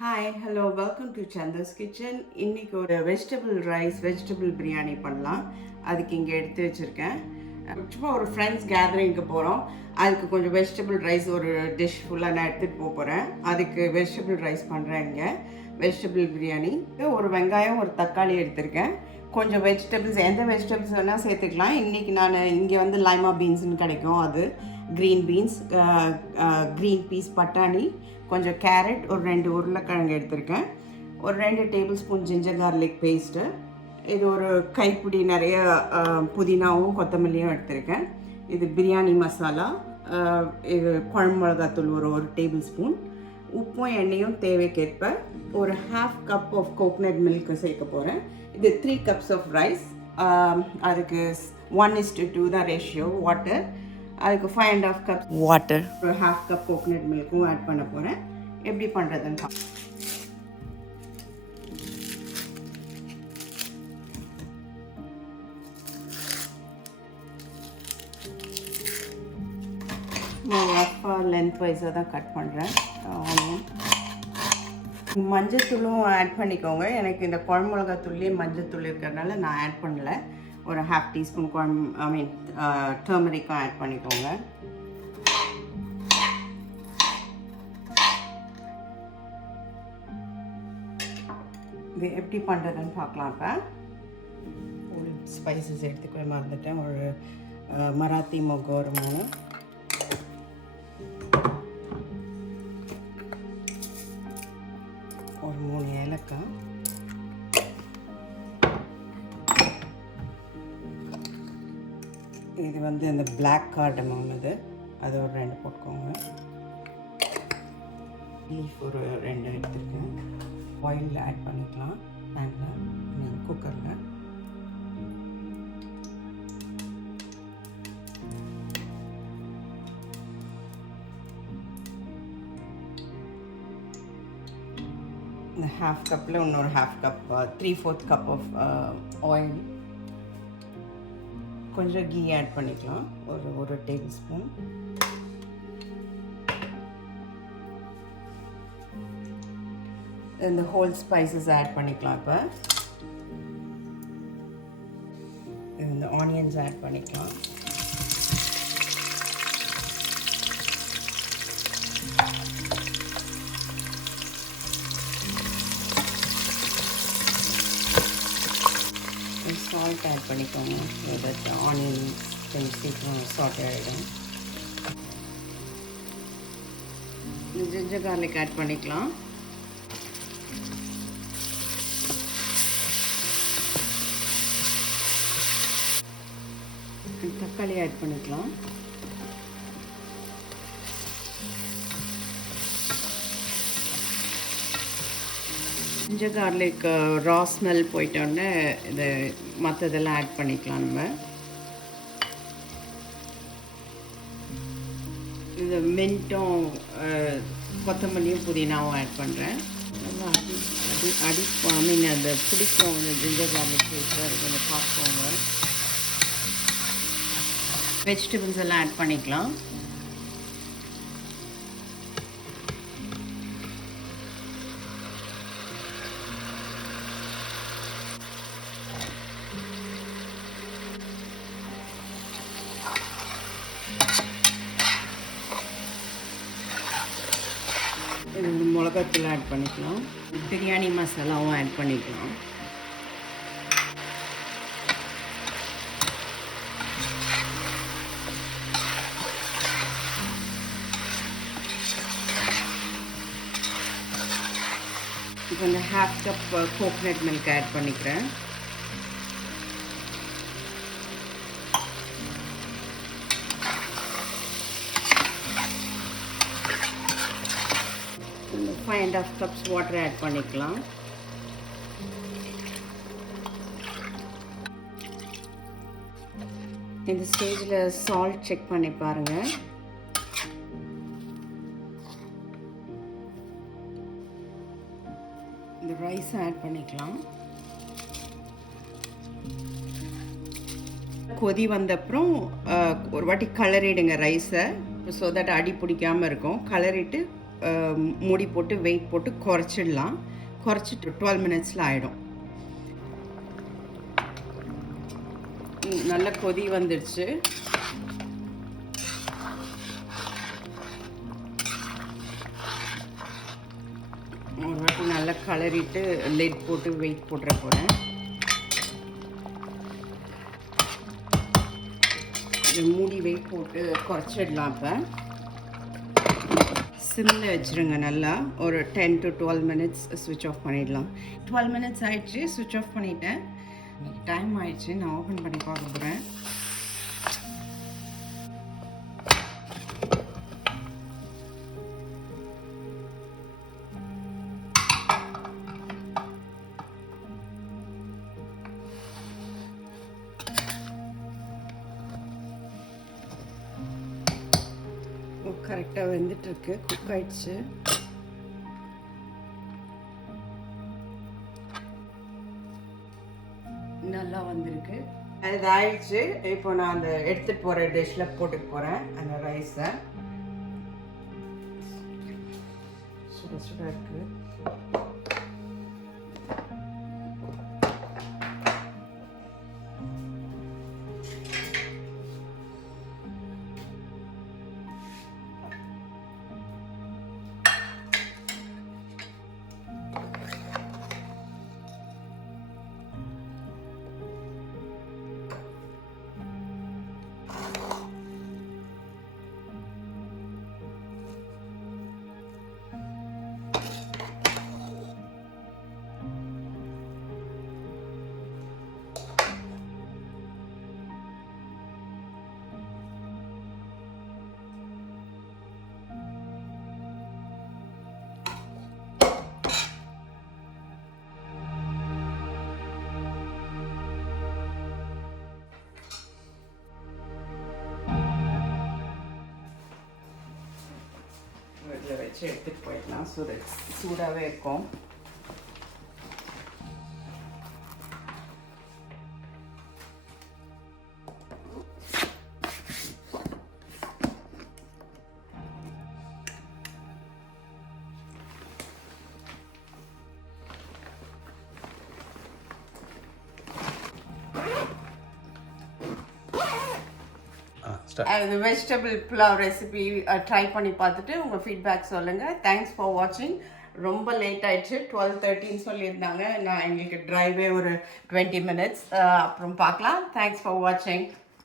Hi hello welcome to Santhosh kitchen இன்றைக்கி ஒரு vegetable rice vegetable biryani பண்ணலாம். அதுக்கு இங்கே எடுத்து வச்சுருக்கேன். சும்மா ஒரு ஃப்ரெண்ட்ஸ் கேதரிங்க்கு போகிறோம் அதுக்கு கொஞ்சம் வெஜிடபிள் ரைஸ் ஒரு டிஷ் ஃபுல்லாக நான் எடுத்துகிட்டு போக போகிறேன் அதுக்கு வெஜிடபிள் ரைஸ் பண்ணுறேன் இங்கே. வெஜிடபிள் பிரியாணி ஒரு வெங்காயம் ஒரு தக்காளி எடுத்திருக்கேன். கொஞ்சம் வெஜிடபிள்ஸ் எந்த வெஜிடபிள்ஸ் வேணால் சேர்த்துக்கலாம். இன்றைக்கி நான் இங்கே வந்து லைமா பீன்ஸ்னு கிடைக்கும் அது. க்ரீன் பீன்ஸ் க்ரீன் பீஸ் பட்டாணி கொஞ்சம் கேரட் ஒரு ரெண்டு உருளைக்கிழங்கு எடுத்திருக்கேன். ஒரு ரெண்டு table spoon ginger garlic paste இது ஒரு கைப்பிடி நிறைய புதினாவும் கொத்தமல்லியும் எடுத்திருக்கேன். இது பிரியாணி மசாலா இது குழம்பு மிளகாத்தூள் ஒரு ஒரு டேபிள் ஸ்பூன் உப்பும் எண்ணெயும் தேவைக்கேற்ப ஒரு half cup of coconut milk சேர்க்க போகிறேன் இது த்ரீ கப்ஸ் ஆஃப் ரைஸ் அதுக்கு one is to two ratio water அதுக்கு five and half cup water ஒரு ஹாஃப் கப் கோகனட் மில்க்கும் ஆட் பண்ண போகிறேன் எப்படி பண்ணுறதுன்னு பா நான் ரஃபாக லென்த் வைஸாக தான் கட் பண்ணுறேன் ஆனியன் மஞ்சத்தூளும் ஆட் பண்ணிக்கோங்க. எனக்கு இந்த குழம்பு மிளகாத்தூள்லேயே மஞ்சத்தூள் இருக்கிறதுனால நான் ஆட் பண்ணல. ஒரு ஹாஃப் டீஸ்பூன் குழம்பு ஐ மீன் டர்மரிக்கும் ஆட் பண்ணிக்கோங்க. இது எப்படி பண்ணுறதுன்னு பார்க்கலாம் இப்போ. ஒரு ஸ்பைசஸ் எடுத்துக்கவே மறந்துட்டேன். ஒரு மராத்தி மொக்கு ஒரு மூணு ஒரு மூணு ஏலக்காய். இது வந்து இந்த பிளாக் கார்டமம் இது அது. ஒரு ரெண்டு போட்டுக்கோங்க. லீஃப் ஒரு ரெண்டு எடுத்துருக்கேன். ஆயிலில் ஆட் பண்ணிக்கலாம். பேனில் மீன் குக்கரில் இந்த ஹாஃப் கப்பில் இன்னொரு half cup three fourth cup of oil கொஞ்சம் கீ ஆட் பண்ணிக்கலாம். ஒரு ஒரு டேபிள் ஸ்பூன் இந்த ஹோல் ஸ்பைசஸ் ஆட் பண்ணிக்கலாம் இப்போ. இந்த ஆனியன்ஸ் ஆட் பண்ணிக்கலாம். சால்ட் ஆட் பண்ணிக்கோங்க. பட் ஆனியன் கொஞ்சம் சீக்கிரம் சால்ட் ஆகிடும் ஜிஞ்சர் கார்லிக் ஆட் பண்ணிக்கலாம். தக்காளி ஆட் பண்ணிக்கலாம். Ginger garlic raw uh, smell போயிட்டோடனே இது மற்றதெல்லாம் ஆட் பண்ணிக்கலாம் நம்ம. இது மின்ட்டும் uh, கொத்தமல்லியும் புதினாவும் ஆட் பண்ணுறேன் நல்லா அடி அடி அடி ஐ மீன் அந்த பிடிக்கும் அந்த ஜிஞ்சர் கார்லிக் பேஸ்ட் அது கொஞ்சம் பார்த்துக்கோங்க வெஜிடபிள்ஸ் எல்லாம் ஆட் பண்ணிக்கலாம். மிளகாத்தூள் ஆட் பண்ணிக்கலாம். பிரியாணி மசாலாவும் ஆட் பண்ணிக்கலாம். இப்போ இந்த half cup coconut milk add பண்ணிக்கிறேன். Five and half cups water add பண்ணிக்கலாம். இந்த ஸ்டேஜில் சால்ட் செக் பண்ணி பாருங்கள் இந்த ரைஸ் ஆட் பண்ணிக்கலாம். கொதி வந்தப்புறம் ஒரு வாட்டி கலரிடுங்க ரைஸை ஸோ தட் அடி பிடிக்காமல் இருக்கும். கலரிட்டு மூடி போட்டு வெயிட் போட்டு குறைச்சிடலாம். குறைச்சிட்டு டுவெல் மினிட்ஸில் ஆகிடும் நல்ல கொதி வந்துடுச்சு ஒரு வாட்டி நல்லா கலரிட்டு லெட் போட்டு வெயிட் போட்டுற போகிறேன் மூடி வெயிட் போட்டு குறைச்சிடலாம் இப்போ. சிம்மில் வச்சுருங்க நல்லா. ஒரு டென் டு டுவெல் மினிட்ஸ் ஸ்விட்ச் ஆஃப் பண்ணிடலாம். டுவெல் மினிட்ஸ் ஆயிடுச்சு சுவிட்ச் ஆஃப் பண்ணிட்டேன். டைம் ஆயிடுச்சு நான் ஓப்பன் பண்ணி பார்க்க போகிறேன் கரெக்டாக வெந்துட்டுருக்கு. குக் ஆயிடுச்சு. நல்லா வந்திருக்கு. அது ஆயிடுச்சு இப்போ நான் அந்த எடுத்துகிட்டு போகிற டிஷ்ஷில் போட்டுட்டு போகிறேன் அந்த ரைஸை சுட சுட இருக்குது வச்சு எடுத்துகிட்டு போயிடலாம் சூடு சூடாகவே இருக்கும் இது வெஜிடபிள் புலாவ் ரெசிபி ட்ரை பண்ணி பார்த்துட்டு உங்கள் ஃபீட்பேக் சொல்லுங்கள் தேங்க்ஸ் ஃபார் வாட்சிங் ரொம்ப லேட் ஆயிடுச்சு. டுவெல் தேர்ட்டின்னு சொல்லியிருந்தாங்க. நான் எங்களுக்கு ட்ரைவே ஒரு டுவெண்ட்டி மினிட்ஸ் அப்புறம் பார்க்கலாம். தேங்க்ஸ் ஃபார் வாட்சிங்